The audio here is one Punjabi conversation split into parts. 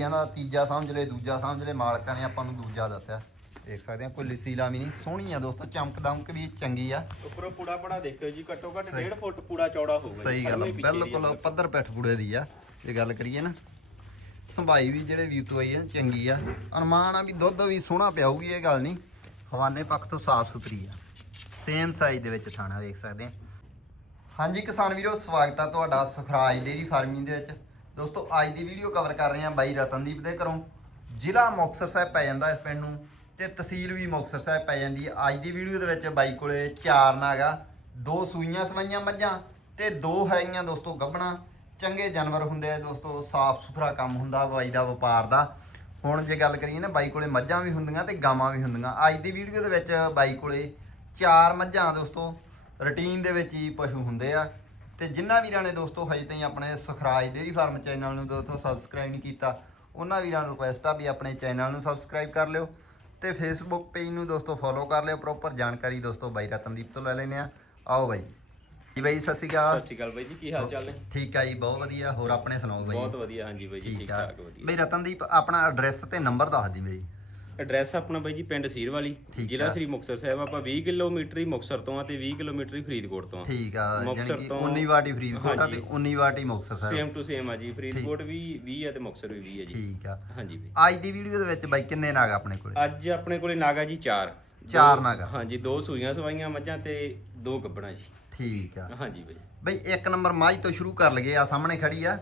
ਇਹਨਾਂ ਦਾ ਤੀਜਾ ਸਮਝ ਲੈ ਦੂਜਾ ਸਮਝ ਲੈ ਮਾਲਕਾਂ ਨੇ ਆਪਾਂ ਨੂੰ ਦੂਜਾ ਦੱਸਿਆ। ਦੇਖ ਸਕਦੇ ਆ ਕੋਈ ਲਿੱਸੀ ਲਾਮੀ ਨਹੀਂ ਸੋਹਣੀ ਆ ਦੋਸਤੋ ਚਮਕ ਦਮਕ ਵੀ ਚੰਗੀ ਆ। ਉੱਪਰੋਂ ਪੂੜਾ ਪੜਾ ਦੇਖਿਓ ਜੀ ਘੱਟੋ ਘੱਟ 1.5 ਫੁੱਟ ਪੂੜਾ ਚੌੜਾ ਹੋਊਗਾ ਸਹੀ ਗੱਲ ਆ, ਬਿਲਕੁਲ ਆ। ਪੱਧਰ ਪੈਠ ਪੂੜੇ ਦੀ ਆ। ਜੇ ਗੱਲ ਕਰੀਏ ਨਾ ਸੰਭਾਈ ਵੀ ਜਿਹੜੇ ਵੀਊ ਤੋਂ ਆਈ ਹੈ ਚੰਗੀ ਆ। ਅਨੁਮਾਨ ਆ ਵੀ ਦੁੱਧ ਵੀ ਸੋਹਣਾ ਪਿਆਊਗੀ ਇਹ ਗੱਲ ਨਹੀਂ। ਹਵਾਨੇ ਪੱਖ ਤੋਂ ਸਾਫ਼ ਸੁਥਰੀ ਆ। ਸੇਮ ਸਾਈਜ਼ ਦੇ ਵਿੱਚ ਥਾਣਾ ਵੇਖ ਸਕਦੇ ਆ। ਹਾਂਜੀ ਕਿਸਾਨ ਵੀਰੋ ਸਵਾਗਤ ਆ ਤੁਹਾਡਾ ਸੁਖਰਾਜ ਡੇਰੀ ਫਾਰਮਿੰਗ ਦੇ ਵਿੱਚ। ਦੋਸਤੋ, ਅੱਜ ਦੀ ਵੀਡੀਓ ਕਵਰ ਕਰ ਰਹੇ ਹਾਂ ਬਾਈ ਰਤਨਦੀਪ ਦੇ ਘਰੋਂ। ਜ਼ਿਲ੍ਹਾ ਮੁਕਤਸਰ ਸਾਹਿਬ ਪੈ ਜਾਂਦਾ ਇਸ ਪਿੰਡ ਨੂੰ ਤੇ ਤਹਿਸੀਲ ਵੀ ਮੁਕਤਸਰ ਸਾਹਿਬ ਪੈ ਜਾਂਦੀ ਹੈ। ਅੱਜ ਦੀ ਵੀਡੀਓ ਦੇ ਵਿੱਚ ਬਾਈ ਕੋਲੇ ਚਾਰ ਨਾਗਾ ਦੋ ਸੂਈਆਂ ਸਵਾਈਆਂ ਮੱਝਾਂ ਤੇ ਦੋ ਹੈਗੀਆਂ ਦੋਸਤੋ ਗੱਭਣਾ। ਚੰਗੇ ਜਾਨਵਰ ਹੁੰਦੇ ਆ ਦੋਸਤੋ, ਸਾਫ਼ ਸੁਥਰਾ ਕੰਮ ਹੁੰਦਾ ਬਾਈ ਦਾ, ਵਪਾਰ ਦਾ। ਹੁਣ ਜੇ ਗੱਲ ਕਰੀਏ ਨਾ, ਬਾਈ ਕੋਲੇ ਮੱਝਾਂ ਵੀ ਹੁੰਦੀਆਂ ਤੇ ਗਾਵਾਂ ਵੀ ਹੁੰਦੀਆਂ। ਅੱਜ ਦੀ ਵੀਡੀਓ ਦੇ ਵਿੱਚ ਬਾਈ ਕੋਲੇ ਚਾਰ ਮੱਝਾਂ ਦੋਸਤੋ, ਰੁਟੀਨ ਦੇ ਵਿੱਚ ਹੀ ਪਸ਼ੂ ਹੁੰਦੇ ਆ। ਤੇ ਜਿਨ੍ਹਾਂ ਵੀਰਾਂ ਨੇ ਦੋਸਤੋ ਹਜੇ ਤਾਈਂ ਆਪਣੇ ਸੁਖਰਾਜ ਡੇਰੀ ਫਾਰਮ ਚੈਨਲ ਨੂੰ ਦੋਸਤੋ ਸਬਸਕ੍ਰਾਈਬ ਨਹੀਂ ਕੀਤਾ ਉਹਨਾਂ ਵੀਰਾਂ ਨੂੰ ਰਿਕੁਐਸਟ ਆ ਵੀ ਆਪਣੇ ਚੈਨਲ ਨੂੰ ਸਬਸਕ੍ਰਾਈਬ ਕਰ ਲਿਓ ਤੇ ਫੇਸਬੁੱਕ ਪੇਜ ਨੂੰ ਦੋਸਤੋ ਫੋਲੋ ਕਰ ਲਿਓ ਪ੍ਰੋਪਰ ਜਾਣਕਾਰੀ ਦੋਸਤੋ ਬਾਈ ਰਤਨਦੀਪ ਤੋਂ ਲੈ ਲੈਨੇ ਆ ਆਓ ਬਾਈ। ਜੀ ਬਾਈ ਸਤਿ ਸ਼੍ਰੀ ਅਕਾਲ। ਸਤਿ ਸ਼੍ਰੀ ਅਕਾਲ ਬਾਈ ਜੀ ਕੀ ਹਾਲ ਚਾਲ ਨੇ? ਠੀਕ ਆ ਜੀ ਬਹੁਤ ਵਧੀਆ। ਹੋਰ ਆਪਣੇ ਸੁਣਾਓ ਬਹੁਤ ਬਾਈ ਵਧੀਆ ਹਾਂਜੀ ਬਾਈ ਜੀ ਠੀਕ ਠਾਕ ਵਧੀਆ। ਬਈ ਰਤਨਦੀਪ ਆਪਣਾ ਐਡਰੈਸ ਤੇ ਨੰਬਰ ਦੱਸ ਦੀ ਬਾਈ। ਐਡਰੈਸ ਆਪਣਾ ਬਾਈ ਜੀ ਪਿੰਡ ਸੀਰ ਵਾਲੀ ਠੀਕ ਜ਼ਿਲ੍ਹਾ ਆ। ਸ੍ਰੀ ਮੁਕਤਸਰ ਸਾਹਿਬ। ਆਪਾਂ 20 ਕਿਲੋਮੀਟਰ ਹੀ ਮੁਕਤਸਰ ਤੋਂ ਆ ਤੇ 20 ਕਿਲੋਮੀਟਰ ਹੀ ਫਰੀਦਕੋਟ ਤੋਂ ਆ। ਠੀਕ ਆ ਮੁਕਤਸਰ ਕਿ ਤੋਂ- 19 ਵਾਟੀ ਫਰੀਦਕੋਟ ਆ ਤੇ ਹਾਂਜੀ। 19 ਵਾਟੀ Muktsar Sahib. Same to same ਆ ਜੀ ਫਰੀਦਕੋਟ ਵੀ 20 ਆ ਤੇ ਮੁਕਤਸਰ ਵੀ 20 ਆ ਜੀ। ਠੀਕ ਆ। ਹਾਂਜੀ ਬਾਈ। ਅੱਜ ਦੀ ਵੀਡੀਓ ਦੇ ਵਿੱਚ ਬਾਈ ਕਿੰਨੇ ਨਾਗ ਆਪਣੇ ਕੋਲੇ? ਅੱਜ ਆਪਣੇ ਕੋਲੇ ਨਾਗਾ ਜੀ 4 ਚਾਰ ਨਾਗਾ। ਹਾਂਜੀ ਦੋ ਸੂਈਆਂ ਸਵਾਈਆਂ ਮੱਝਾਂ ਤੇ ਦੋ ਗੱਬਣਾ ਜੀ। ਠੀਕ ਆ। ਹਾਂਜੀ ਬਾਈ। ਬਈ ਇੱਕ ਨੰਬਰ ਮਾਝ ਤੋਂ ਸ਼ੁਰੂ ਕਰ ਲਈਏ ਆ ਸਾਹਮਣੇ ਖੜੀ ਆ।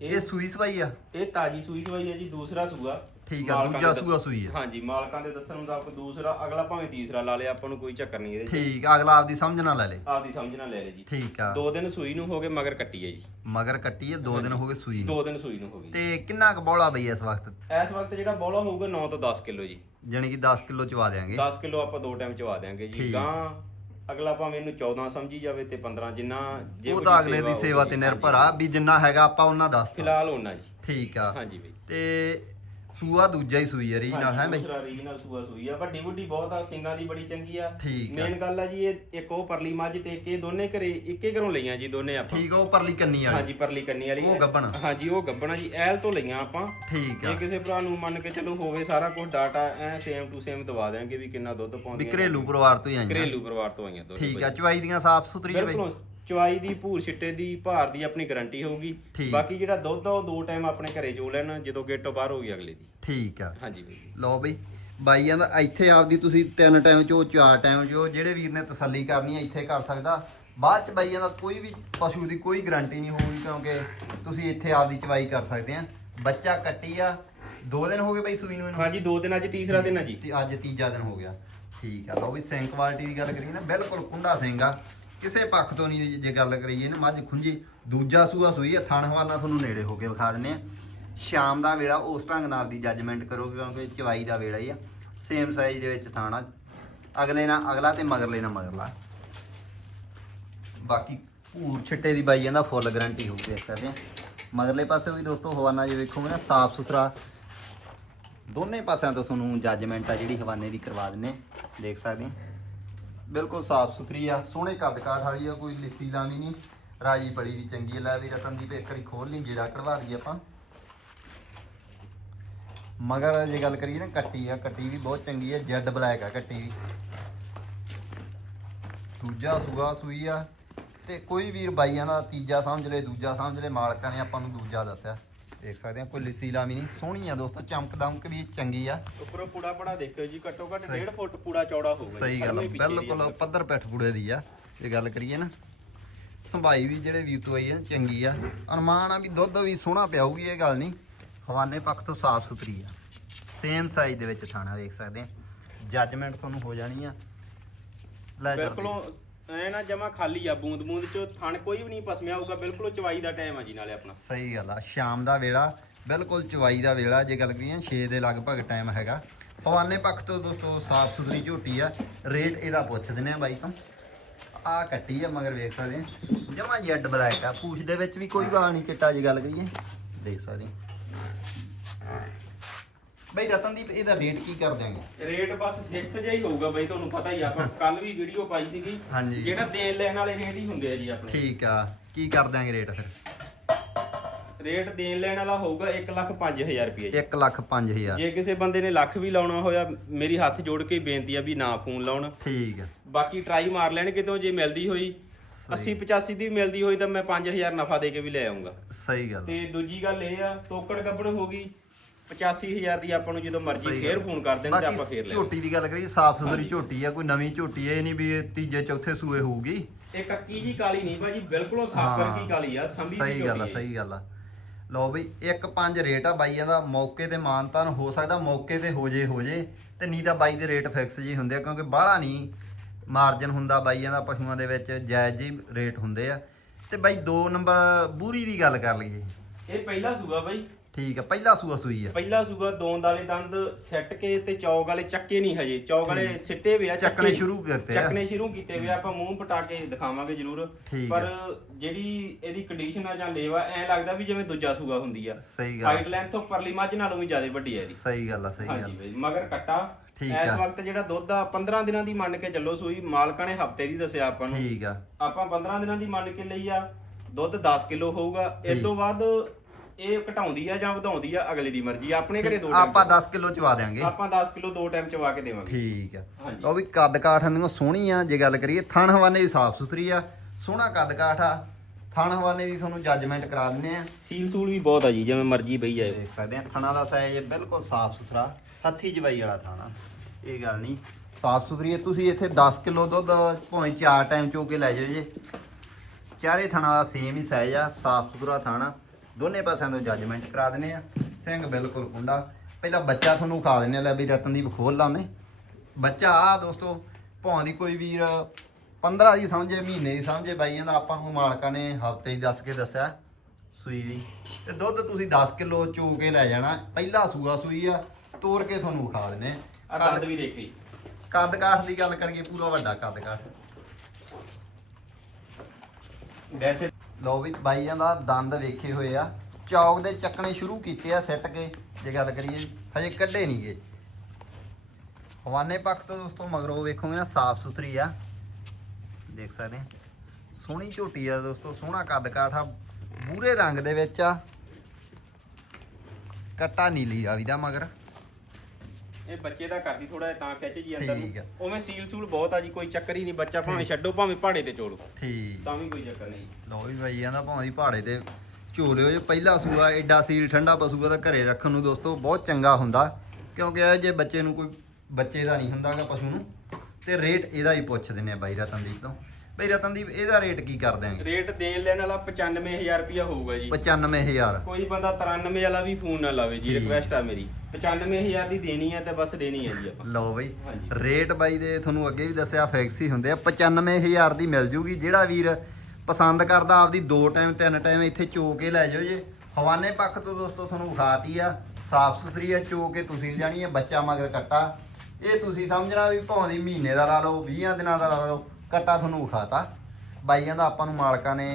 ਇਹ ਇਹ- ਸੂਈ ਸਵਾਈ ਆ? ਇਹ ਤਾਜੀ ਸੂਈ ਸਵਾਈ ਹੈ ਜੀ ਦੂਸਰਾ ਸੂਆ। ਠੀਕ ਆ, ਮਾਲਕਾਂ ਦੂਜਾ ਦੇ ਸੂਆ ਸੂਈ ਆ। ਹਾਂਜੀ ਮਾਲਕਾਂ ਦੇ ਦੱਸਣ ਮੁਤਾਬਕ ਦੂਸਰਾ ਅਗਲਾ ਭਾਵੇਂ ਤੀਸਰਾ ਲਾ ਲਿਆ ਆਪਾਂ ਨੂੰ ਕੋਈ ਚੱਕਰ ਨਹੀਂ ਇਹਦੇ 'ਚ। ਠੀਕ ਆ, ਅਗਲਾ ਆਪਦੀ ਸਮਝ ਨਾ ਲੈ ਲੇ। ਆਪਦੀ ਸਮਝ ਨਾਲ ਲੈ ਲੈ ਜੀ। ਠੀਕ ਆ। ਦੋ ਦਿਨ ਸੂਈ ਨੂੰ ਹੋ ਗਏ ਮਗਰ ਕੱਟੀ ਹੈ ਜੀ। ਮਗਰ ਕੱਟੀ ਆ ਦੋ ਦਿਨ ਹੋ ਗਏ ਸੂਈ ਨੂੰ। ਦੋ ਦਿਨ ਸੂਈ ਨੂੰ ਹੋ ਗਈ। ਤੇ ਕਿੰਨਾ ਕੁ ਬੋਲਾ ਬਈ ਇਸ ਵਕਤ? ਇਸ ਵਕਤ ਜਿਹੜਾ ਬੋਲਾ ਹੋਊਗਾ 9 ਤੋਂ 10 ਕਿਲੋ ਜੀ। ਜਾਣੀ ਕਿ 10 ਕਿਲੋ ਚਵਾ ਦੇਾਂਗੇ 10 ਕਿਲੋ ਆਪਾਂ ਦੋ ਟਾਈਮ ਚਵਾ ਦਿਆਂਗੇ ਜੀ। ਠੀਕ। ਗਾਂ ਅਗਲਾ ਭਾਵੇਂ ਇਹਨੂੰ 14 ਸਮਝੀ ਜਾਵੇ ਤੇ 15 ਜਿੰਨਾ ਜੇ ਉਹ ਕੋਈ ਤਾਂ ਅਗਲੇ ਦੀ ਸੇਵਾ ਹੋਊਗੀ, ਤੇ ਨਿਰਭਰ ਆ ਵੀ ਜਿੰਨਾ ਹੈਗਾ ਆਪਾਂ ਉਹਨਾਂ ਦੱਸ ਫਿਲਹਾਲ ਉਹਨਾਂ ਜੀ। ਠੀਕ ਆ। ਹਾਂਜੀ ਬਈ। ਤੇ ਸੂਆ ਦੂਜਾ ਹੀ ਸੂਈ ਆ ਰੀ ਨਾਲ ਹੈ ਬਈ? ਦੂਸਰਾ ਰੀਜਨਲ ਸੂਆ ਸੂਈ ਆ ਵੱਡੀ ਵੱਡੀ ਬਹੁਤ ਆ ਸਿੰਘਾਂ ਦੀ ਬੜੀ ਚੰਗੀ ਆ। ਠੀਕ ਆ। ਮੇਨ ਗੱਲ ਆ ਜੀ ਇਹ ਇੱਕ ਉਹ ਪਰਲੀ ਮੱਝ ਤੇ ਇੱਕ ਇਹ ਦੋਨੇ ਘਰੇ ਇੱਕੇ ਘਰੋਂ ਲਈਆਂ ਜੀ ਦੋਨੇ ਆਪਾਂ। ਠੀਕ ਆ ਉਹ ਪਰਲੀ ਕੰਨੀ ਵਾਲੀ। ਹਾਂਜੀ ਪਰਲੀ ਕੰਨੀ ਵਾਲੀ। ਉਹ ਗੱਭਣ। ਹਾਂਜੀ ਉਹ ਗੱਬਣਾ ਜੀ ਐਲ ਤੋਂ ਲਈਆਂ ਆਪਾਂ। ਠੀਕ ਜੇ ਆ ਕਿਸੇ ਭਰਾ ਨੂੰ ਮੰਨ ਕੇ ਚੱਲੋ ਹੋਵੇ ਸਾਰਾ ਕੁਝ ਡਾਟਾ ਐ ਸੇਮ ਟੂ ਸੇਮ ਦਵਾ ਦੇਾਂਗੇ ਵੀ ਕਿੰਨਾ ਦੁੱਧ ਵੀ ਪਾਉਂਦੀਆਂ ਘਰੇਲੂ ਪਰਿਵਾਰ ਤੋਂ ਹੀ ਆਈਆਂ। ਘਰੇਲੂ ਪਰਿਵਾਰ ਤੋਂ ਆਈਆਂ ਦੋਨੇ ਠੀਕ ਆ ਚਵਾਈ ਦੀਆਂ ਸਾਫ਼ ਸੁਥਰੀ ਆ ਬਈ। ਬਿਲਕੁਲ। ਚਵਾਈ ਦੀ ਭੂਰ ਛਿੱਟੇ ਦੀ ਭਾਰ ਦੀ ਆਪਣੀ ਗਾਰੰਟੀ ਹੋਊਗੀ। ਠੀਕ। ਬਾਕੀ ਜਿਹੜਾ ਦੁੱਧ ਆ ਉਹ ਦੋ ਟਾਈਮ ਆਪਣੇ ਘਰੇ ਚੋ ਲੈਣ ਜਦੋਂ ਗੇਟੋਂ ਬਾਹਰ ਹੋ ਗਈ ਅਗਲੇ ਦੀ। ਠੀਕ ਆ। ਹਾਂਜੀ ਬਈ ਲਓ ਬਈ ਬਾਈਆਂ ਦਾ ਇੱਥੇ ਆਪਦੀ ਤੁਸੀਂ ਤਿੰਨ ਟਾਈਮ ਚੋ ਚਾਰ ਟਾਈਮ ਚੋ ਜਿਹੜੇ ਵੀਰ ਨੇ ਤਸੱਲੀ ਕਰਨੀ ਹੈ ਇੱਥੇ ਕਰ ਸਕਦਾ। ਬਾਅਦ ਚ ਬਾਈਆਂ ਦਾ ਕੋਈ ਵੀ ਪਸ਼ੂ ਦੀ ਕੋਈ ਗਾਰੰਟੀ ਨਹੀਂ ਹੋਊਗੀ ਕਿਉਂਕਿ ਤੁਸੀਂ ਇੱਥੇ ਆਪਦੀ ਚਵਾਈ ਕਰ ਸਕਦੇ ਆ। ਬੱਚਾ ਕੱਟੀ ਆ ਦੋ ਦਿਨ ਹੋ ਗਏ ਬਈ ਸੂਈ ਨੂੰ ਇਹਨੂੰ? ਹਾਂਜੀ ਦੋ ਦਿਨ ਅੱਜ ਤੀਸਰਾ ਦਿਨ ਆ ਜੀ। ਤੇ ਅੱਜ ਤੀਜਾ ਦਿਨ ਹੋ ਗਿਆ। ਠੀਕ ਆ ਲਓ ਵੀ ਸਿੰਘ ਕੁਆਲਿਟੀ ਦੀ ਗੱਲ ਕਰੀਏ ਨਾ ਬਿਲਕੁਲ ਕੁੰਡਾ ਸਿੰਘ ਆ। ਕਿਸੇ ਪੱਖ ਤੋਂ ਨਹੀਂ ਜੇ ਗੱਲ ਕਰੀਏ ਨਾ, ਮੱਝ ਖੁੰਝੀ, ਦੂਜਾ ਸੂਆ ਸੂਈ ਆ, ਥਣ ਹਵਾਨਾ ਤੁਹਾਨੂੰ ਨੇੜੇ ਹੋ ਕੇ ਵਿਖਾ ਦਿੰਨੇ ਆ। ਸ਼ਾਮ ਦਾ ਵੇਲਾ, ਉਸ ਢੰਗ ਨਾਲ ਦੀ ਜੱਜਮੈਂਟ ਕਰੋ ਕਿਉਂਕਿ ਚਵਾਈ ਦਾ ਵੇਲਾ ਹੀ ਆ। ਸੇਮ ਸਾਈਜ਼ ਦੇ ਵਿੱਚ ਥਾਣਾ ਅਗਲੇ ਨਾਲ ਅਗਲਾ ਤੇ ਮਗਰਲੇ ਨਾਲ ਮਗਰਲਾ। ਬਾਕੀ ਭੂਰ ਛਿੱਟੇ ਦੀ ਬਾਈ ਜਾਂਦਾ, ਫੁੱਲ ਗਾਰੰਟੀ ਹੋਊਗੀ ਦੇਖ ਸਕਦੇ ਆ। ਮਗਰਲੇ ਪਾਸੇ ਵੀ ਦੋਸਤੋ ਹਵਾਨਾ ਜੇ ਵੇਖੋਗੇ ਨਾ, ਸਾਫ਼ ਸੁਥਰਾ। ਦੋਨੇ ਪਾਸਿਆਂ ਤੋਂ ਤੁਹਾਨੂੰ ਜੱਜਮੈਂਟ ਆ ਜਿਹੜੀ ਹਵਾਨੇ ਦੀ ਕਰਵਾ ਦਿੰਨੇ ਦੇਖ ਸਕਦੇ ਆ। ਬਿਲਕੁਲ ਸਾਫ਼ ਸੁਥਰੀ ਆ, ਸੋਹਣੇ ਕੱਦ ਕਾਠ ਵਾਲੀ ਆ, ਕੋਈ ਲਿੱਸੀ ਲਾਵੀ ਨਹੀਂ। ਰਾਜੀ ਬੜੀ ਵੀ ਚੰਗੀ ਆ, ਲੈ ਵੀ ਰਤਨਦੀਪ ਇੱਕ ਵਾਰੀ ਖੋਲ ਲਈ, ਗੇੜਾ ਕਢਵਾ ਦਈਏ ਆਪਾਂ। ਮਗਰ ਜੇ ਗੱਲ ਕਰੀਏ ਨਾ, ਕੱਟੀ ਆ, ਕੱਟੀ ਵੀ ਬਹੁਤ ਚੰਗੀ ਆ, ਜੈਡ ਬਲੈਕ ਆ ਕੱਟੀ ਵੀ। ਦੂਜਾ ਸੂਆ ਸੂਈ ਆ, ਤੇ ਕੋਈ ਵੀਰ ਬਾਈਆਂ ਦਾ ਤੀਜਾ ਸਮਝ ਲੈ, ਦੂਜਾ ਸਮਝ ਲੈ, ਮਾਲਕਾਂ ਨੇ ਆਪਾਂ ਨੂੰ ਦੂਜਾ ਦੱਸਿਆ। ਦੇਖ ਸਕਦੇ ਆ ਕੋਈ ਲਿੱਸੀ ਲਾਵੀ ਨਹੀਂ ਸੋਹਣੀ ਆ ਦੋਸਤੋ ਚਮਕ ਦਮਕ ਵੀ ਚੰਗੀ ਆ। ਉੱਪਰੋਂ ਪੂੜਾ ਪੜਾ ਦੇਖਿਓ ਜੀ ਘੱਟੋ ਘੱਟ 1.5 ਫੁੱਟ ਪੂੜਾ ਚੌੜਾ ਹੋਊਗਾ ਸਹੀ ਗੱਲ ਆ, ਆ। ਬਿਲਕੁਲ ਪੱਧਰ ਪੈਠ ਪੂੜੇ ਦੀ ਆ। ਜੇ ਗੱਲ ਕਰੀਏ ਨਾ ਸੰਭਾਈ ਵੀ ਜਿਹੜੇ ਵੀਊ ਤੋਂ ਆਈ ਹੈ ਚੰਗੀ ਆ। ਅਨੁਮਾਨ ਆ ਵੀ ਦੁੱਧ ਵੀ ਸੋਹਣਾ ਪਿਆਊਗੀ ਇਹ ਗੱਲ ਨਹੀਂ ਹਵਾਨੇ ਪੱਖ ਤੋਂ ਸਾਫ਼ ਸੁਥਰੀ ਆ। ਸੇਮ ਸਾਈਜ਼ ਦੇ ਵਿੱਚ ਥਾਣਾ ਵੇਖ ਸਕਦੇ ਆ। ਜੱਜਮੈਂਟ ਤੁਹਾਨੂੰ ਹੋ ਜਾਣੀ ਆ। ਲੈ ਬਿਲਕੁਲੋਂ ਐ ਨਾ ਜਮਾ ਖਾਲੀ ਆ, ਬੂੰਦ ਬੂੰਦ ਚੋਂ ਥਣ ਕੋਈ ਵੀ ਨਹੀਂ ਪਸਮਿਆ ਹੋਊਗਾ, ਬਿਲਕੁਲ ਚਵਾਈ ਦਾ ਟਾਈਮ ਆ ਜੀ ਨਾਲੇ ਆਪਣਾ। ਸਹੀ ਗੱਲ ਆ, ਸ਼ਾਮ ਦਾ ਵੇਲਾ, ਬਿਲਕੁਲ ਚਵਾਈ ਦਾ ਵੇਲਾ, ਜੇ ਗੱਲ ਕਰੀਏ 6 ਦੇ ਲਗਭਗ ਟਾਈਮ ਹੈਗਾ। ਪਵਾਨੇ ਪੱਖ ਤੋਂ ਦੋਸਤੋ, ਸਾਫ਼ ਸੁਥਰੀ ਝੋਟੀ ਆ ਰੇਟ ਇਹਦਾ ਪੁੱਛ ਦਿੰਦੇ ਆ ਬਾਈ ਤੋਂ। ਆ ਕੱਟੀ ਆ, ਮਗਰ ਵੇਖ ਸਕਦੇ ਆ ਜਮਾ ਜੈਡ ਬਲੈਕ ਆ, ਪੂਛ ਦੇ ਵਿੱਚ ਵੀ ਕੋਈ ਵਾਲ ਨਹੀਂ ਚਿੱਟਾ, ਜੇ ਗੱਲ ਕਰੀਏ। ਦੇਖ ਸਕਦੇ ਆ। ਬਾਈ ਰਤਨਦੀਪ ਇਹਦਾ ਰੇਟ ਕੀ ਕਰ ਦਿਆਂਗੇ ਰੇਟ ਬਸ ਫਿਕਸ ਜਿਹਾ ਹੀ ਹੋਊਗਾ ਬਈ ਤੁਹਾਨੂੰ ਪਤਾ ਹੀ ਆ ਆਪਾਂ ਕੱਲ ਵੀ ਵੀਡੀਓ ਪਾਈ ਸੀਗੀ। ਹਾਂਜੀ। ਜਿਹੜਾ ਦੇਣ ਲੈਣ ਵਾਲੇ ਰੇਟ ਹੀ ਹੁੰਦੇ ਆ ਜੀ ਆਪਣੇ। ਠੀਕ ਆ। ਕੀ ਕਰ ਦਿਆਂਗੇ ਰੇਟ ਫਿਰ? ਰੇਟ ਦੇਣ ਲੈਣ ਵਾਲਾ ਹੋਊਗਾ 1 ਲੱਖ 5000 ਰੁਪਏ 1 ਲੱਖ 5000 ਜੇ ਕਿਸੇ ਬੰਦੇ ਨੇ ਲੱਖ ਵੀ ਲਾਉਣਾ ਹੋਇਆ ਮੇਰੀ ਹੱਥ ਜੋੜ ਕੇ ਬੇਨਤੀ ਆ ਵੀ ਨਾ ਫੋਨ ਲਾਉਣ। ਠੀਕ ਆ। ਬਾਕੀ ਟਰਾਈ ਮਾਰ ਲੈਣ ਕਿਤੋਂ ਜੇ ਮਿਲਦੀ ਹੋਈ 80 85 ਦੀ ਮਿਲਦੀ ਹੋਈ ਤਾਂ ਮੈਂ 5000 ਨਫਾ ਦੇ ਕੇ ਵੀ ਲੈ ਆਉਂਗਾ ਸਹੀ ਗੱਲ ਤੇ ਦੂਜੀ ਗੱਲ ਇਹ ਆ ਤੋਕੜ ਗੱਬਣ ਹੋ ਗਈ 85000 ਦੀ ਆਪਾਂ ਨੂੰ ਜਦੋਂ ਮਰਜ਼ੀ ਫੇਰ। ਫੋਨ ਕਰ ਦੇਣ ਤੇ ਆਪਾਂ ਫੇਰ ਲੈ ਝੋਟੀ ਦੀ ਗੱਲ ਕਰੀਏ ਸਾਫ਼ ਸੁਥਰੀ ਝੋਟੀ ਆ ਕੋਈ ਨਵੀਂ ਝੋਟੀ ਇਹ ਨਹੀਂ ਵੀ ਇਹ ਤੀਜੇ ਚੌਥੇ ਸੂਏ ਹੋਊਗੀ। ਇਹ ਕੱਕੀ ਜੀ ਕਾਲੀ ਨਹੀਂ ਭਾਜੀ ਬਿਲਕੁਲੋਂ ਸਾਫ਼ ਵਰਗੀ ਕਾਲੀ ਆ ਸੰਭੀ ਸਹੀ ਗੱਲ ਆ। ਸਹੀ ਗੱਲ ਆ। ਲਓ ਬਈ 1.5 ਰੇਟ ਆ ਬਾਈਆਂ ਦਾ ਮੌਕੇ ਤੇ ਮਾਨਤਾਨ ਹੋ ਸਕਦਾ ਮੌਕੇ ਤੇ ਹੋ ਜੇ ਹੋ ਜੇ ਤੇ ਨਹੀਂ ਤਾਂ ਬਾਈ ਦੇ ਰੇਟ ਫਿਕਸ ਜੀ ਹੁੰਦੇ ਆ ਕਿਉਂਕਿ ਬਾਹਲਾ ਨਹੀਂ ਮਾਰਜਨ ਹੁੰਦਾ ਬਾਈਆਂ ਦਾ ਪਸ਼ੂਆਂ ਦੇ ਵਿੱਚ ਜਾਇਜ਼ ਜੀ ਰੇਟ ਹੁੰਦੇ ਆ। ਤੇ ਬਾਈ 2 ਨੰਬਰ ਬੂਰੀ ਦੀ ਗੱਲ ਕਰ ਲਈਏ। ਇਹ ਪਹਿਲਾ ਸੂਗਾ ਬਾਈ। ਠੀਕ ਆ ਪਹਿਲਾ ਸੂਆ ਸੂਈ ਆ। ਪਹਿਲਾ ਸੂਗਾ ਦੋਂਦ ਵਾਲੇ ਦੰਦ ਸੈੱਟ ਕੇ ਤੇ ਚੌਕ ਵਾਲੇ ਚੱਕੇ ਨਹੀਂ ਹਜੇ। ਚੌਕ ਵਾਲੇ ਸਿੱਟੇ ਵੇ ਆ ਚੱਕਣੇ ਚੱਕੇ ਸ਼ੁਰੂ ਕੀਤੇ ਆ। ਚੱਕਣੇ ਸ਼ੁਰੂ ਕੀਤੇ ਵੇ ਆ, ਆਪਾਂ ਮੂੰਹ ਪਟਾ ਕੇ ਦਿਖਾਵਾਂਗੇ ਜ਼ਰੂਰ। ਠੀਕ ਪਰ ਜਿਹੜੀ ਇਹਦੀ ਕੰਡੀਸ਼ਨ ਆ ਜਾਂ ਲੇਵਾ ਐ ਲੱਗਦਾ ਵੀ ਜਿਵੇਂ ਦੂਜਾ ਸੂਗਾ ਹੁੰਦੀ ਆ। ਸਹੀ ਗੱਲ ਹਾਈਟ ਲੈਂਥ ਤੋਂ ਪਰਲੀ ਮੱਝ ਨਾਲੋਂ ਵੀ ਜ਼ਿਆਦਾ ਵੱਡੀ ਹੈ ਇਹਦੀ। ਸਹੀ ਗੱਲ ਆ ਸਹੀ ਗੱਲ ਹਾਂਜੀ ਬਈ ਮਗਰ ਕੱਟਾ। ਠੀਕ ਇਸ ਆ। ਵਕਤ ਜਿਹੜਾ ਦੁੱਧ ਆ 15 ਦਿਨਾਂ ਦੀ ਮੰਨ ਕੇ ਚੱਲੋ ਸੂਈ ਮਾਲਕਾਂ ਨੇ ਹਫ਼ਤੇ ਦੀ ਦੱਸਿਆ ਆਪਾਂ ਨੂੰ। ਠੀਕ ਆ। ਆਪਾਂ 15 ਦਿਨਾਂ ਦੀ ਮੰਨ ਕੇ ਲਈ ਆ ਦੁੱਧ 10 ਕਿਲੋ ਹੋਊਗਾ। ਇਸ ਤੋਂ ਬਾਅਦ ਇਹ ਘਟਾਉਂਦੀ ਆ ਜਾਂ ਵਧਾਉਂਦੀ ਆ ਅਗਲੇ ਦੀ ਮਰਜ਼ੀ ਆਪਣੇ ਘਰੇ ਦੋ ਆਪਾਂ ਟਾਈਮ 10 ਕਿਲੋ ਚਵਾ ਦਿਆਂਗੇ। ਆਪਾਂ 10 ਕਿਲੋ ਦੋ ਟਾਈਮ ਚਵਾ ਕੇ ਦੇਵਾਂਗੇ। ਠੀਕ ਆ। ਹਾਂਜੀ। ਉਹ ਵੀ ਕੱਦ ਕਾਠ ਨੂੰ ਸੋਹਣੀ ਆ ਜੇ ਗੱਲ ਕਰੀਏ ਥਣ ਹਵਾਨੇ ਦੀ ਸਾਫ਼ ਸੁਥਰੀ ਆ ਸੋਹਣਾ ਕੱਦ ਕਾਠ ਆ। ਥਣ ਹਵਾਨੇ ਦੀ ਤੁਹਾਨੂੰ ਜੱਜਮੈਂਟ ਕਰਾ ਦਿੰਨੇ ਆ। ਸੀਲ ਸੂਲ ਵੀ ਬਹੁਤ ਆ ਜੀ ਜਿਵੇਂ ਮਰਜ਼ੀ ਬਈ ਜਾਏ ਦੇਖ ਸਕਦੇ ਆ ਥਣਾ ਦਾ ਸਾਈਜ਼ ਬਿਲਕੁਲ ਸਾਫ਼ ਸੁਥਰਾ ਹੱਥੀ ਜਵਾਈ ਵਾਲਾ ਥਾਣਾ ਇਹ ਗੱਲ ਨਹੀਂ ਸਾਫ਼ ਸੁਥਰੀ ਹੈ ਤੁਸੀਂ ਇੱਥੇ 10 ਕਿਲੋ ਦੁੱਧ ਭਾਵੇਂ ਚਾਰ ਟਾਈਮ ਚੋ ਕੇ ਲੈ ਜਾਓ ਜੇ। ਚਾਰੇ ਥਣਾ ਦਾ ਸੇਮ ਹੀ ਸਾਈਜ਼ ਆ ਸਾਫ਼ ਸੁਥਰਾ ਥਾਣਾ ਦੋਨੇ ਪਾਸਿਆਂ ਤੋਂ ਜੱਜਮੈਂਟ ਕਰਾ ਦਿੰਨੇ ਆ। ਸਿੰਘ ਬਿਲਕੁਲ ਕੁੰਡਾ। ਪਹਿਲਾਂ ਬੱਚਾ ਤੁਹਾਨੂੰ ਖਾ ਦਿੰਨੇ ਆ ਲੈ ਵੀ ਰਤਨਦੀਪ ਖੋਲ ਲਾ ਉਹਨੇ। ਬੱਚਾ ਆ ਦੋਸਤੋ ਭਾਵੇਂ ਦੀ ਕੋਈ ਵੀਰ 15 ਦੀ ਸਮਝੇ ਮਹੀਨੇ ਦੀ ਸਮਝੇ ਬਾਈਆਂ ਦਾ ਆਪਾਂ ਨੂੰ ਮਾਲਕਾਂ ਨੇ ਹਫ਼ਤੇ ਦੀ ਦੱਸ ਕੇ ਦੱਸਿਆ ਸੂਈ ਦੀ। ਤੇ ਦੁੱਧ ਤੁਸੀਂ 10 ਕਿਲੋ ਚੋ ਕੇ ਲੈ ਜਾਣਾ। ਪਹਿਲਾ ਸੂਆ ਸੂਈ ਆ ਤੋੜ ਕੇ ਤੁਹਾਨੂੰ ਖਾ ਦਿੰਨੇ ਆ। ਦੰਦ ਵੀ ਦੇਖੀ। ਕੱਦ ਕਾਠ ਦੀ ਗੱਲ ਕਰੀਏ ਪੂਰਾ ਵੱਡਾ ਕੱਦ ਕਾਠ। ਵੈਸੇ ਲਓ ਵੀ ਬਾਈਆਂ ਦਾ ਦੰਦ ਵੇਖੇ ਹੋਏ ਆ। ਚੌਕ ਦੇ ਚੱਕਣੇ ਸ਼ੁਰੂ ਕੀਤੇ ਆ ਸਿੱਟ ਕੇ, ਜੇ ਗੱਲ ਕਰੀਏ, ਹਜੇ ਕੱਢੇ ਨਹੀਂਗੇ ਹਵਾਨੇ ਪੱਖ ਤੋਂ ਦੋਸਤੋ, ਮਗਰੋਂ ਵੇਖੋਗੇ ਨਾ, ਸਾਫ਼ ਸੁਥਰੀ ਆ। ਦੇਖ ਸਕਦੇ ਆ। ਸੋਹਣੀ ਝੋਟੀ ਆ ਦੋਸਤੋ, ਸੋਹਣਾ ਕੱਦ ਕਾਠ ਆ, ਬੂਰੇ ਰੰਗ ਦੇ ਵਿੱਚ ਆ। ਕੱਟਾ ਨੀਲੀ ਰਾਵੀ ਦਾ ਮਗਰ। ਇਹ ਬੱਚੇ ਦਾ ਕਰਦੀ ਥੋੜਾ ਤਾਂ ਖਿੱਚ ਜੀ ਅੰਦਰ ਠੀਕ ਆ। ਨੂੰ ਉਵੇਂ ਸੀਲ ਸੂਲ ਬਹੁਤ ਆ ਜੀ ਕੋਈ ਚੱਕਰ ਹੀ ਨਹੀਂ ਬੱਚਾ ਭਾਵੇਂ ਛੱਡੋ ਭਾਵੇਂ ਪਹਾੜੇ ਤੇ ਚੋਲੋ ਠੀਕ। ਤਾਂ ਵੀ ਕੋਈ ਚੱਕਰ ਨਹੀਂ। ਲਓ ਵੀ ਬਾਈ ਕਹਿੰਦਾ ਭਾਵੇਂ ਪਹਾੜੇ ਤੇ ਝੋਲਿਓ ਜੇ ਪਹਿਲਾ ਸੂਆ ਐਡਾ ਸੀਲ ਠੰਡਾ ਪਸ਼ੂਆ ਤਾਂ ਘਰੇ ਰੱਖਣ ਨੂੰ ਦੋਸਤੋ ਬਹੁਤ ਚੰਗਾ ਹੁੰਦਾ। ਕਿਉਂਕਿ ਇਹ ਜੇ ਬੱਚੇ ਨੂੰ ਕੋਈ ਬੱਚੇ ਦਾ ਨਹੀਂ ਹੁੰਦਾਗਾ ਪਸ਼ੂ ਨੂੰ ਤੇ ਰੇਟ ਇਹਦਾ ਹੀ ਪੁੱਛ ਦਿੰਨੇ ਆ ਬਾਈ ਰਤਨਦੀਪ ਤੋਂ। ਬਾਈ ਰਤਨਦੀਪ ਇਹਦਾ ਰੇਟ ਕੀ ਕਰ ਦਿਆਂਗੇ ਰੇਟ ਦੇਣ ਲੈਣ ਵਾਲਾ 95000 ਰੁਪਿਆ ਹੋਊਗਾ ਜੀ। 95000 ਕੋਈ ਬੰਦਾ 93 ਵਾਲਾ ਵੀ ਫੋਨ ਨਾ ਲਾਵੇ ਜੀ। ਰਿਕਵੈਸਟ ਆ ਮੇਰੀ। 95000 ਦੀ ਦੇਣੀ ਹੈ ਤੇ ਬਸ ਦੇਣੀ ਹੈ ਜੀ ਆਪਾਂ। ਲਓ ਬਈ। ਰੇਟ ਬਾਈ ਦੇ ਤੁਹਾਨੂੰ ਅੱਗੇ ਵੀ ਦੱਸਿਆ ਫਿਕਸ ਹੀ ਹੁੰਦੇ ਆ। 95000 ਦੀ ਮਿਲ ਜੂਗੀ। ਜਿਹੜਾ ਵੀਰ ਪਸੰਦ ਕਰਦਾ ਆਪਦੀ ਦੋ ਟਾਈਮ ਤਿੰਨ ਟਾਈਮ ਇੱਥੇ ਚੋ ਕੇ ਲੈ ਜਾਓ ਜੇ। ਹਵਾਨੇ ਪੱਖ ਤੋਂ ਦੋਸਤੋ ਤੁਹਾਨੂੰ ਵਿਖਾਤੀ ਆ। ਸਾਫ਼ ਸੁਥਰੀ ਆ ਚੋ ਕੇ ਤੁਸੀਂ ਜਾਣੀ ਆ ਬੱਚਾ ਮਗਰ ਕੱਟਾ। ਇਹ ਤੁਸੀਂ ਸਮਝਣਾ ਵੀ ਭਾਵੇਂ ਦੀ ਮਹੀਨੇ ਦਾ ਲਾ ਲਓ 20 ਦਿਨਾਂ ਦਾ ਲਾ ਲਓ। ਕੱਟਾ ਤੁਹਾਨੂੰ ਵਿਖਾਤਾ। ਬਾਈਆਂ ਦਾ ਆਪਾਂ ਨੂੰ ਮਾਲਕਾਂ ਨੇ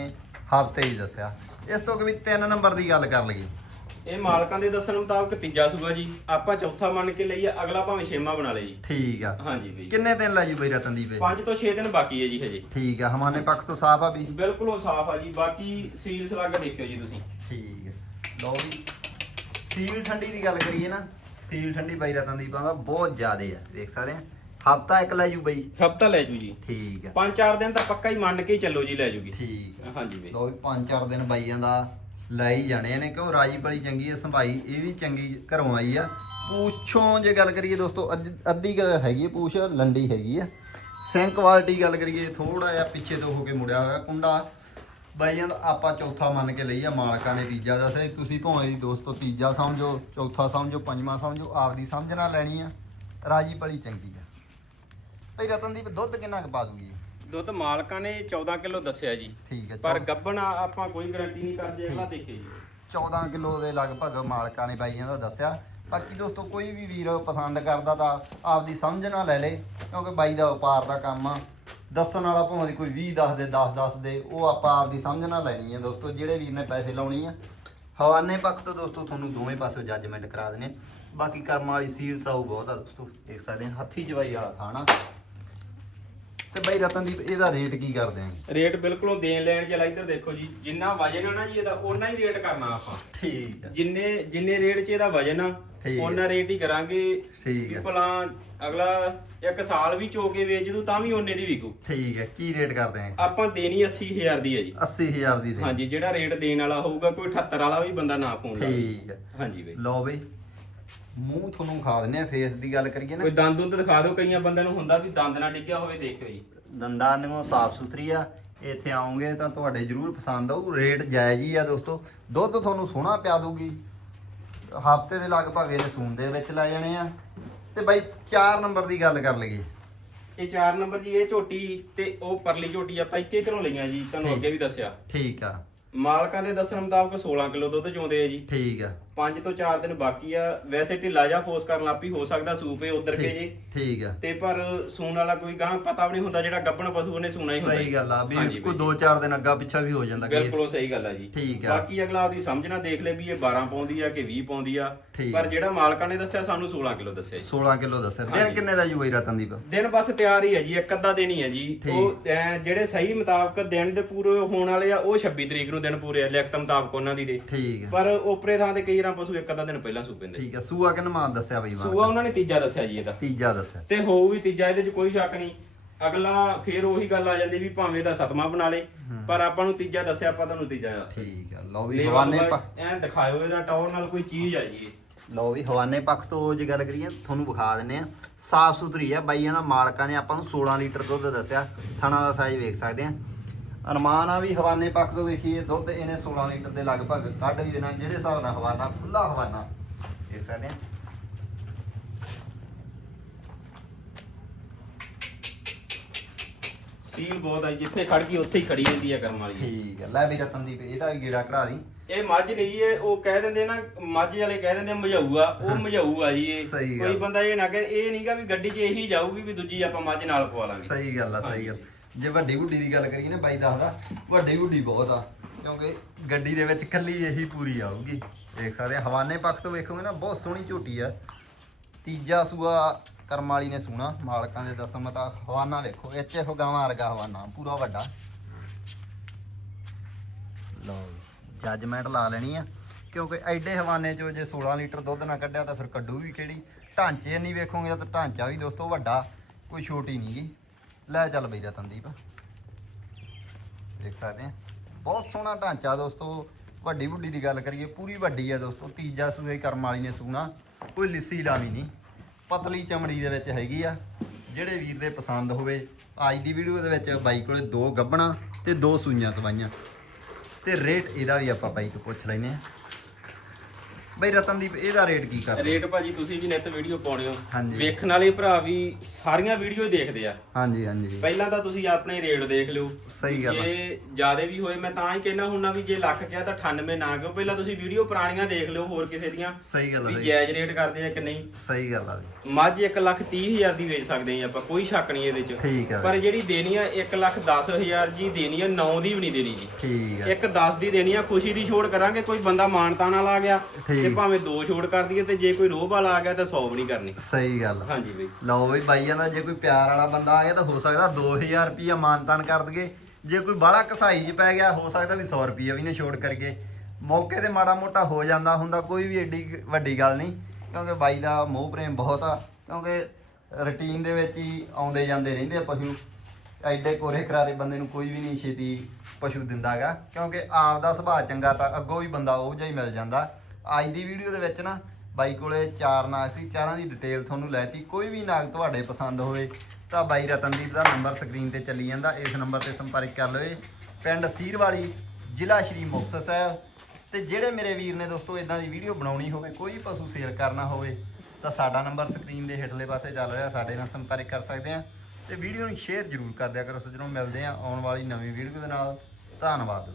ਹਫ਼ਤੇ ਹੀ ਦੱਸਿਆ। ਇਸ ਤੋਂ ਕਿ ਵੀ ਤਿੰਨ ਨੰਬਰ ਦੀ ਗੱਲ ਕਰ ਲਈਏ। ਇਹ ਮਾਲਕਾਂ ਦੇ ਦੱਸਣ ਮੁਤਾਬਕ ਤੀਜਾ ਸੂਆ ਜੀ। ਆਪਾਂ ਚੌਥਾ ਮੰਨ ਕੇ ਲਈਏ ਅਗਲਾ ਭਾਵੇਂ ਛੇਵਾਂ ਬਣਾ ਜੀ। ਠੀਕ ਆ। ਹਾਂਜੀ ਬਈ। ਕਿੰਨੇ ਦਿਨ ਲੈ ਜੂ ਬਈ ਰਤਨਦੀਪ ਇਹ? 5 ਤੋਂ 6 ਦਿਨ ਬਾਕੀ ਹੈ ਜੀ ਹਜੇ। ਠੀਕ ਆ ਹਮਾਨੇ ਪੱਖ ਤੋਂ ਸਾਫ਼ ਆ ਵੀ ਬਿਲਕੁਲ ਉਹ ਸਾਫ਼ ਆ ਜੀ। ਬਾਕੀ ਸੀਲਸ ਲੱਗ ਦੇਖਿਓ ਜੀ ਤੁਸੀਂ। ਠੀਕ ਹੈ ਲਓ ਵੀ ਸੀਲ ਠੰਡੀ ਦੀ ਗੱਲ ਕਰੀਏ ਨਾ ਸੀਲ ਠੰਡੀ ਬਾਈ ਰਤਨ ਦੀ ਬਹੁਤ ਜ਼ਿਆਦੇ ਆ ਵੇਖ ਸਕਦੇ ਆ। ਹਫਤਾ ਇੱਕ ਲੈ ਜੂ ਬਈ। ਹਫਤਾ ਲੈ ਜੂ ਜੀ। ਠੀਕ ਆ। 5-4 ਦਿਨ ਤਾਂ ਪੱਕਾ ਹੀ ਮੰਨ ਕੇ ਹੀ ਚੱਲੋ ਜੀ ਲੈ ਜੂਗੀ। ਠੀਕ ਆ। ਹਾਂਜੀ ਬਈ। ਵੀ ਪੰਜ ਚਾਰ ਦਿਨ ਬਾਈਆਂ ਦਾ ਲੈ ਹੀ ਜਾਣੇ ਨੇ ਕਿਉਂ ਰਾਜੀ ਬੜੀ ਚੰਗੀ ਹੈ ਸੰਭਾਈ ਇਹ ਵੀ ਚੰਗੀ ਘਰੋਂ ਆਈ ਆ। ਪੂਛੋਂ ਜੇ ਗੱਲ ਕਰੀਏ ਦੋਸਤੋ ਅੱਧ- ਹੈਗੀ ਹੈ ਪੂਛ ਲੰਡੀ ਹੈਗੀ ਆ। ਸਿੰਕ ਕੁਆਲਿਟੀ ਗੱਲ ਕਰੀਏ ਥੋੜਾ ਜਿਹਾ ਪਿੱਛੇ ਤੋਂ ਹੋ ਕੇ ਮੁੜਿਆ ਹੋਇਆ ਕੁੰਡਾ। ਬਾਈਆਂ ਦਾ ਆਪਾਂ ਚੌਥਾ ਮੰਨ ਕੇ ਲਈ ਆ ਮਾਲਕਾਂ ਨੇ ਤੀਜਾ ਦੱਸਿਆ ਤੁਸੀਂ ਭਾਵੇਂ ਦੀ ਦੋਸਤੋ ਤੀਜਾ ਸਮਝੋ ਚੌਥਾ ਸਮਝੋ ਪੰਜਵਾਂ ਸਮਝੋ ਆਪਦੀ ਸਮਝ ਨਾਲ ਲੈਣੀ ਆ। ਰਾਜੀ ਬੜੀ ਚੰਗੀ ਆ। ਭਈ ਰਤਨਦੀਪ ਦੁੱਧ ਕਿੰਨਾ ਕੁ ਪਾ ਦੂਗੀ? ਦੁੱਧ ਮਾਲਕਾਂ ਨੇ 14 ਕਿਲੋ ਦੱਸਿਆ ਜੀ। ਠੀਕ ਹੈ ਪਰ ਗੱਬਣ ਆਪਾਂ ਕੋਈ ਗਾਰੰਟੀ ਨਹੀਂ ਕਰਦੇ ਅਗਲਾ ਦੇਖੇ ਜੀ। 14 ਕਿਲੋ ਦੇ ਲਗਭਗ ਮਾਲਕਾਂ ਨੇ ਬਾਈਆਂ ਦਾ ਦੱਸਿਆ। ਬਾਕੀ ਦੋਸਤੋ ਕੋਈ ਵੀ ਵੀਰ ਪਸੰਦ ਕਰਦਾ ਤਾਂ ਆਪਦੀ ਸਮਝ ਨਾਲ ਲੈ ਲੇ ਕਿਉਂਕਿ ਬਾਈ ਦਾ ਵਪਾਰ ਦਾ ਕੰਮ ਆ। ਦੱਸਣ ਵਾਲਾ ਭਾਵੇਂ ਦੀ ਕੋਈ 20 ਦੱਸ ਦੇ 10 ਦੱਸ ਦੇ ਉਹ ਆਪਾਂ ਆਪਦੀ ਸਮਝ ਨਾਲ ਲੈਣੀ ਆ ਦੋਸਤੋ ਜਿਹੜੇ ਵੀਰ ਨੇ ਪੈਸੇ ਲਾਉਣੀ ਆ। ਹਵਾਨੇ ਪੱਖ ਤੋਂ ਦੋਸਤੋ ਤੁਹਾਨੂੰ ਦੋਵੇਂ ਪਾਸੇ ਜੱਜਮੈਂਟ ਕਰਾ ਦੇਣੇ ਬਾਕੀ ਕਰਮ ਵਾਲੀ ਸੀਲ ਸਾਊ ਬਹੁਤ ਆ ਦੋਸਤੋ ਦੇਖ ਸਕਦੇ ਆ ਹੱਥੀ ਜਵਾਈ ਵਾਲਾ ਥਾਣਾ ਤੇ ਬਾਈ ਰਤਨਦੀਪ ਇਹਦਾ ਰੇਟ ਕੀ ਕਰਦੇ ਆਂ? ਰੇਟ ਬਿਲਕੁਲੋਂ ਦੇਣ ਲੈਣ ਚਲਾ ਇੱਧਰ ਦੇਖੋ ਜੀ ਜਿੰਨਾ ਵਜਨ ਆ ਨਾ ਜੀ ਇਹਦਾ ਉਹਨਾਂ ਹੀ ਰੇਟ ਕਰਨਾ ਆਪਾਂ। ਠੀਕ ਆ। ਜਿੰਨੇ ਜਿੰਨੇ ਰੇਟ 'ਚ ਇਹਦਾ ਵਜਨ ਆ ਠੀਕ ਰੇਟ ਹੀ ਕਰਾਂਗੇ। ਠੀਕ ਹੈ। ਭਲਾ ਅਗਲਾ ਇੱਕ ਸਾਲ ਵੀ ਚੋ ਕੇ ਵੇਚ ਦੂ ਤਾਂ ਵੀ ਉਹਨੇ ਦੀ ਵਿਕੂ। ਠੀਕ ਹੈ ਕੀ ਰੇਟ ਕਰਦੇ ਆਂ? ਆਪਾਂ ਦੇਣੀ 80000 ਦੀ ਹੈ ਜੀ। 80000 ਦੀ ਦੇ ਹਾਂਜੀ ਜਿਹੜਾ ਰੇਟ ਦੇਣ ਵਾਲਾ ਹੋਊਗਾ ਕੋਈ 78 ਵਾਲਾ ਵੀ ਬੰਦਾ ਨਾ ਫੋਨ ਲਾਵੇ ਠੀਕ ਹੈ ਹਾਂਜੀ ਬਈ। ਲਓ ਬਈ ਮੂੰਹ ਤੁਹਾਨੂੰ ਖਾ ਦਿੰਨੇ ਆ ਫੇਸ ਦੀ ਗੱਲ ਕਰੀਏ ਨਾ। ਕੋਈ ਦੰਦ ਦੁੰਦ ਦਿਖਾ ਦਿਓ ਕਈਆਂ ਬੰਦਿਆਂ ਨੂੰ ਹੁੰਦਾ ਵੀ ਦੰਦ ਨਾ ਡਿੱਗਿਆ ਹੋਵੇ ਦੇਖਿਓ ਜੀ। ਦੰਦਾਂ ਨੂੰ ਸਾਫ਼ ਸੁਥਰੀ ਆ ਇੱਥੇ ਆਉਂਗੇ ਤਾਂ ਤੁਹਾਡੇ ਜਰੂਰ ਪਸੰਦ ਆਊ ਰੇਟ ਜਾਇਜ਼ ਹੀ ਆ ਦੋਸਤੋ। ਦੁੱਧ ਤੁਹਾਨੂੰ ਸੋਹਣਾ ਪਿਆ ਦੂਗੀ ਹਫ਼ਤੇ ਦੇ ਲਗਭਗ ਇਹਨੇ ਸੂਨ ਦੇ ਵਿੱਚ ਲੈ ਜਾਣੇ ਆ। ਤੇ ਬਾਈ 4 ਨੰਬਰ ਦੀ ਗੱਲ ਕਰ ਲਈਏ। ਇਹ 4 ਨੰਬਰ ਜੀ ਇਹ ਝੋਟੀ ਤੇ ਉਹ ਪਰਲੀ ਝੋਟੀ ਆਪਾਂ ਇੱਕੇ ਘਰੋਂ ਲਈਆਂ ਜੀ ਤੁਹਾਨੂੰ। ਅੱਗੇ ਵੀ ਦੱਸਿਆ। ਠੀਕ ਆ। ਮਾਲਕਾਂ ਦੇ ਦੱਸਣ ਮੁਤਾਬਕ 16 ਕਿਲੋ ਦੁੱਧ ਚੋਂਦੇ ਆ ਜੀ। ਠੀਕ ਆ। 5 ਤੋਂ 4 ਦਿਨ ਬਾਕੀ ਆ ਵੈਸੇ ਢਿੱਲਾ ਜਾ ਫੋਸ ਕਰਨ ਲੱਪੀ ਹੋ ਸਕਦਾ ਸੂਪੇ ਉਧਰ ਕੇ ਜੀ ਠੀਕ ਆ ਤੇ ਪਰ ਸੂਣ ਵਾਲਾ ਕੋਈ ਗਾਂ ਪਤਾ ਵੀ ਨਹੀਂ ਹੁੰਦਾ ਜਿਹੜਾ ਗੱਬਣ ਪਸ਼ੂ ਉਹਨੇ ਸੂਣਾ ਹੀ ਹੁੰਦਾ ਸਹੀ। ਗੱਲ ਆ ਵੀ। ਕੋਈ 2-4 ਦਿਨ ਅੱਗਾ ਪਿੱਛਾ ਵੀ ਹੋ ਜਾਂਦਾ ਬਿਲਕੁਲ ਸਹੀ ਗੱਲ ਆ ਜੀ ਠੀਕ ਆ। ਬਾਕੀ ਅਗਲਾ ਆਪਦੀ ਸਮਝਣਾ ਦੇਖ ਲੈ ਵੀ ਇਹ 12 ਪਾਉਂਦੀ ਆ ਕਿ 20 ਪਾਉਂਦੀ ਆ ਠੀਕ ਪਰ ਜਿਹੜਾ ਮਾਲਕਾਂ ਨੇ ਦੱਸਿਆ ਸਾਨੂੰ 16 ਕਿਲੋ ਦੱਸਿਆ ਜੀ। 16 ਕਿਲੋ ਦੱਸਿਆ। ਦਿਨ। ਕਿੰਨੇ ਦਾ ਜੂ ਬਾਈ ਰਤਨਦੀਪ? ਦਿਨ ਬਸ ਤਿਆਰ ਹੀ ਹੈ ਜੀ ਇੱਕ ਅੱਧਾ ਦਿਨ ਹੀ ਹੈ ਜੀ। ਉਹ ਐਂ ਜਿਹੜੇ ਸਹੀ ਮੁਤਾਬਕ ਦਿਨ ਦੇ ਪੂਰੇ ਹੋਣ ਵਾਲੇ ਆ ਉਹ 26 ਤਰੀਕ ਨੂੰ ਦਿਨ ਪੂਰੇ ਆ ਲਿਖਤ ਮੁਤਾਬਕ ਉਹਨਾਂ ਦੀ ਦੇ। ਠੀਕ ਪਰ ਓਪਰੇ ਥਾਂ ਤੇ ਕਈ ਰਾਂ ਪਸ਼ੂ ਇੱਕ ਅੱਧਾ ਦਿਨ ਪਹਿਲਾਂ ਸੂ ਪੈਂਦੇ। ਠੀਕ ਆ। ਸੂਆ ਕਿੰਨਾ ਮਾਨ ਦੱਸਿਆ ਬਈ ਮਾਨ ਸੂਆ ਉਹਨਾਂ ਨੇ ਤੀਜਾ ਦੱਸਿਆ ਜੀ ਇਹਦਾ। ਤੀਜਾ ਦੱਸਿਆ। ਤੇ ਹੋਊ ਵੀ ਤੀਜਾ ਇਹਦੇ 'ਚ ਕੋਈ ਸ਼ੱਕ ਨਹੀਂ। ਅਗਲਾ ਫੇਰ ਉਹੀ ਗੱਲ ਆ ਜਾਂਦੀ ਵੀ ਭਾਵੇਂ ਦਾ ਸਤਮਾ ਬਣਾ ਲੇ ਪਰ ਆਪਾਂ ਨੂੰ ਤੀਜਾ ਦੱਸਿਆ ਆਪਾਂ ਤੁਹਾਨੂੰ ਤੀਜਾ ਦੱਸ ਠੀਕ ਆ। ਲਓ ਵੀ ਹਵਾਨੇ ਐਂ ਦਿਖਾਇਓ ਇਹਦਾ ਟੌਰ ਨਾਲ ਕੋਈ ਚੀਜ਼ ਆ ਜੀ। ਲਓ ਵੀ ਹਵਾਨੇ ਪੱਖ ਤੋਂ ਜੇ ਗੱਲ ਕਰੀਏ ਤੁਹਾਨੂੰ ਵਿਖਾ ਦਿੰਨੇ ਆ। ਸਾਫ਼ ਸੁਥਰੀ ਆ ਬਾਈਆਂ ਦਾ ਮਾਲਕਾਂ ਨੇ ਆਪਾਂ ਨੂੰ 16 ਲੀਟਰ ਦੁੱਧ ਦੱਸਿਆ। ਥਣਾ ਦਾ ਸਾਈਜ਼ ਵੇਖ ਸਕਦੇ ਆ। ਅਨੁਮਾਨ ਆ ਵੀ ਹਵਾਨੇ ਪੱਖ ਤੋਂ ਵੇਖੀਏ ਦੁੱਧ ਇਹਨੇ 16 ਲੀਟਰ ਦੇ ਲਗਭਗ ਕੱਢ ਵੀ ਦੇਣਾ ਜਿਹੜੇ ਹਿਸਾਬ ਨਾਲ ਹਵਾਨਾ ਖੁੱਲਾ ਹਵਾਨਾ ਦੇਖ ਸਕਦੇ ਆ। ਸੀਲ ਬਹੁਤ ਆ ਜੀ, ਜਿੱਥੇ ਖੜ ਗਈ ਉੱਥੇ ਹੀ ਖੜੀ ਰਹਿੰਦੀ ਆ ਕਰਮ ਵਾਲੀ। ਠੀਕ ਆ ਲੈ ਵੀ ਰਤਨਦੀਪ ਇਹਦਾ ਵੀ ਗੇੜਾ ਕਢਾ ਦੀ। ਇਹ ਮੱਝ ਨਹੀਂ ਇਹ ਉਹ ਕਹਿ ਦਿੰਦੇ ਨਾ ਮੱਝ ਵਾਲੇ ਕਹਿ ਦਿੰਦੇ ਮਝਾਊ ਆ ਉਹ ਮਝਾਊ ਆ ਜੀ ਇਹ। ਸਹੀ ਗੱਲ। ਕੋਈ ਬੰਦਾ ਇਹ ਨਾ ਕਹੇ ਇਹ ਨਹੀਂਗਾ ਵੀ ਗੱਡੀ 'ਚ ਇਹੀ ਜਾਊਗੀ ਵੀ ਦੂਜੀ ਆਪਾਂ ਮੱਝ ਨਾਲ ਪਵਾ ਲਾਂਗੇ। ਸਹੀ ਗੱਲ ਆ ਸਹੀ ਗੱਲ। ਜੇ ਵੱਡੀ ਬੁੱਢੀ ਦੀ ਗੱਲ ਕਰੀਏ ਨਾ ਬਾਈ ਦੱਸਦਾ ਵੱਡੀ ਬੁੱਢੀ ਬਹੁਤ ਆ ਕਿਉਂਕਿ ਗੱਡੀ ਦੇ ਵਿੱਚ ਕੱਲੀ ਇਹੀ ਪੂਰੀ ਆਊਗੀ। ਦੇਖ ਸਕਦੇ ਆ ਹਵਾਨੇ ਪੱਖ ਤੋਂ ਵੇਖੋਗੇ ਨਾ ਬਹੁਤ ਸੋਹਣੀ ਝੋਟੀ ਆ। ਤੀਜਾ ਸੂਆ ਕਰਮ ਵਾਲੀ ਨੇ ਸੂਣਾ ਮਾਲਕਾਂ ਦੇ ਦੱਸਣ ਮਤਾ ਹਵਾਨਾ ਵੇਖੋ ਇੱਥੇ ਹੋ ਗਾਵਾਂ ਵਰਗਾ ਹਵਾਨਾ ਪੂਰਾ ਵੱਡਾ। ਲਓ ਜੱਜਮੈਂਟ ਲਾ ਲੈਣੀ ਆ। ਕਿਉਂਕਿ ਐਡੇ ਹਵਾਨੇ ਚੋਂ ਜੇ 16 ਲੀਟਰ ਦੁੱਧ ਨਾ ਕੱਢਿਆ ਤਾਂ ਫਿਰ ਕੱਢੂ ਵੀ ਕਿਹੜੀ? ਢਾਂਚੇ ਨਹੀਂ ਵੇਖੋਗੇ ਤਾਂ ਢਾਂਚਾ ਵੀ ਦੋਸਤੋ ਵੱਡਾ, ਕੋਈ ਛੋਟੀ ਨਹੀਂ ਗੀ। ਲੈ ਚੱਲ ਬਈ ਰਤਨਦੀਪ ਦੇਖ ਸਕਦੇ ਆ। ਬਹੁਤ ਸੋਹਣਾ ਢਾਂਚਾ ਦੋਸਤੋ। ਵੱਡੀ ਵੱਡੀ ਦੀ ਗੱਲ ਕਰੀਏ, ਪੂਰੀ ਵੱਡੀ ਆ ਦੋਸਤੋ। ਤੀਜਾ ਸੂਏ ਕਰਮ ਵਾਲੀ ਨੇ ਸੂਣਾ, ਕੋਈ ਲਿੱਸੀ ਲਾਵੀ ਨਹੀਂ ਪਤਲੀ ਚਮੜੀ ਦੇ ਵਿੱਚ ਹੈਗੀ ਆ। ਜਿਹੜੇ ਵੀਰ ਦੇ ਪਸੰਦ ਹੋਵੇ, ਅੱਜ ਦੀ ਵੀਡੀਓ ਦੇ ਵਿੱਚ ਬਾਈ ਕੋਲੇ ਦੋ ਗੱਬਣਾ ਤੇ ਦੋ ਸੂਈਆਂ ਸਵਾਈਆਂ। ਤੇ ਰੇਟ ਇਹਦਾ ਵੀ ਆਪਾਂ ਬਾਈ ਤੋਂ ਪੁੱਛ ਲੈਨੇ ਆ ਬਾਈ ਰਤਨਦੀਪ ਇਹਦਾ ਰੇਟ ਕੀ ਕਰਦੇ? ਰੇਟ ਭਾਜੀ ਤੁਸੀਂ ਵੀ ਨਿੱਤ ਵੀਡੀਓ ਪਾਉਣੇ ਹੋ। ਹਾਂਜੀ। ਵੇਖਣ ਵਾਲੇ ਭਰਾ ਵੀ ਸਾਰੀਆਂ ਵੀਡੀਓ ਦੇਖਦੇ ਆ। ਹਾਂਜੀ ਹਾਂਜੀ। ਪਹਿਲਾਂ ਤਾਂ ਤੁਸੀਂ ਆਪਣੇ ਰੇਟ ਦੇਖ ਲਿਓ। ਸਹੀ ਗੱਲ ਆ। ਜੇ ਜਿਆਦੇ ਵੀ ਹੋਏ ਮੈਂ ਤਾਂ ਹੀ ਕਹਿਣਾ ਹੁੰਨਾ ਵੀ ਜੇ ਲੱਖ ਗਿਆ ਤਾਂ 98 ਨਾ ਕਿਉਂ? ਪਹਿਲਾਂ ਤੁਸੀਂ ਵੀਡੀਓ ਪੁਰਾਣੀਆਂ ਦੇਖ ਲਿਓ ਹੋਰ ਕਿਸੇ ਦੀਆਂ ਸਹੀ ਗੱਲ ਆ ਵੀ ਸਹੀ। ਜਾਇਜ਼ ਰੇਟ ਕਰਦੇ ਆ ਕਿ ਨਹੀਂ? ਸਹੀ ਗੱਲ ਆ। ਬਈ ਮੱਝ 1 ਲੱਖ 30 ਹਜ਼ਾਰ ਦੀ ਵੇਚ ਸਕਦੇ ਆ ਆਪਾਂ ਕੋਈ ਸ਼ੱਕ ਨਹੀਂ ਇਹਦੇ ਚ। ਠੀਕ ਆ। ਪਰ ਜਿਹੜੀ ਦੇਣੀ ਆ 1 ਲੱਖ 10 ਹਜ਼ਾਰ ਜੀ ਦੇਣੀ ਆ 9 ਦੀ ਵੀ ਨਹੀਂ ਦੇਣੀ ਜੀ। ਠੀਕ ਆ। ਇੱਕ 10 ਦੀ ਦੇਣੀ ਆ ਖੁਸ਼ੀ ਦੀ ਛੋੜ ਕਰਾਂਗੇ ਕੋਈ ਬੰਦਾ ਮਾਨਤਾ ਨਾਲ ਆ ਗਿਆ। ਠੀਕ। ਭਾਵੇਂ ਦੋ ਛੋੜ ਕਰ ਦਈਏ ਤੇ ਜੇ ਕੋਈ ਰੋਹ ਵਾਲਾ ਆ ਗਿਆ ਤਾਂ 100 ਵੀ ਨਹੀਂ ਕਰਨੀ। ਸਹੀ ਗੱਲ। ਹਾਂਜੀ ਬਈ। ਲਓ ਬਈ ਬਾਈਆਂ ਦਾ ਜੇ ਕੋਈ ਪਿਆਰ ਵਾਲਾ ਬੰਦਾ ਆ ਗਿਆ ਤਾਂ ਹੋ ਸਕਦਾ 2000 ਰੁਪਿਆ ਮਾਨਤਾਨ ਕਰ ਦਗੇ ਜੇ ਕੋਈ ਬਾਹਲਾ ਕਸਾਈ 'ਚ ਪੈ ਗਿਆ ਹੋ ਸਕਦਾ ਵੀ 100 ਰੁਪਿਆ ਵੀ ਨੇ ਛੋੜ ਕਰਕੇ ਮੌਕੇ ਤੇ ਮਾੜਾ ਮੋਟਾ ਹੋ ਜਾਂਦਾ ਹੁੰਦਾ ਕੋਈ ਵੀ ਏਡੀ ਵੱਡੀ ਗੱਲ ਨਹੀਂ। ਕਿਉਂਕਿ ਬਾਈ ਦਾ ਮੋਹ ਪ੍ਰੇਮ ਬਹੁਤ ਆ। ਕਿਉਂਕਿ ਰੁਟੀਨ ਦੇ ਵਿੱਚ ਹੀ ਆਉਂਦੇ ਜਾਂਦੇ ਰਹਿੰਦੇ ਆ ਪਸ਼ੂ। ਐਡੇ ਕੋਰੇ ਕਰਾਰੇ ਬੰਦੇ ਨੂੰ ਕੋਈ ਵੀ ਨਹੀਂ ਛੇਤੀ ਪਸ਼ੂ ਦਿੰਦਾਗਾ। ਕਿਉਂਕਿ ਆਪ ਦਾ ਸੁਭਾਅ ਚੰਗਾ ਤਾਂ ਅੱਗੋਂ ਵੀ ਬੰਦਾ ਉਹ ਜਿਹਾ ਹੀ ਮਿਲ ਜਾਂਦਾ। ਅੱਜ ਦੀ ਵੀਡੀਓ ਦੇ ਵਿੱਚ ਨਾ ਬਾਈ ਕੋਲੇ ਚਾਰ ਨਾਗ ਸੀ, ਚਾਰਾਂ ਦੀ ਡਿਟੇਲ ਤੁਹਾਨੂੰ ਲੈਤੀ ਕੋਈ ਵੀ ਨਾਗ ਤੁਹਾਡੇ ਪਸੰਦ ਹੋਵੇ ਤਾਂ ਬਾਈ ਰਤਨਦੀਪ ਦਾ ਨੰਬਰ ਸਕਰੀਨ ਤੇ ਚੱਲੀ ਜਾਂਦਾ। ਇਸ ਨੰਬਰ ਤੇ ਸੰਪਰਕ ਕਰ ਲਓ ਪਿੰਡ ਸੀਰਵਾਲੀ, ਜ਼ਿਲ੍ਹਾ ਸ਼੍ਰੀ ਮੁਕਤਸਰ ਸਾਹਿਬ। ਤੇ ਜਿਹੜੇ ਮੇਰੇ ਵੀਰ ਨੇ ਦੋਸਤੋ ਇਦਾਂ ਦੀ ਵੀਡੀਓ ਬਣਾਉਣੀ ਹੋਵੇ, ਕੋਈ ਪਸ਼ੂ ਸੇਲ ਕਰਨਾ ਹੋਵੇ, ਤਾਂ ਸਾਡਾ ਨੰਬਰ ਸਕਰੀਨ ਦੇ ਹੇਠਲੇ ਪਾਸੇ ਚੱਲ ਰਿਹਾ। ਸਾਡੇ ਨਾਲ ਸੰਪਰਕ ਕਰ ਸਕਦੇ ਆ ਤੇ ਵੀਡੀਓ ਨੂੰ ਸ਼ੇਅਰ ਜ਼ਰੂਰ ਕਰ ਦਿਆ ਕਰੋ। ਸੱਜਣੋਂ, ਮਿਲਦੇ ਆ ਆਉਣ ਵਾਲੀ ਨਵੀਂ ਵੀਡੀਓ ਦੇ ਨਾਲ। ਧੰਨਵਾਦ।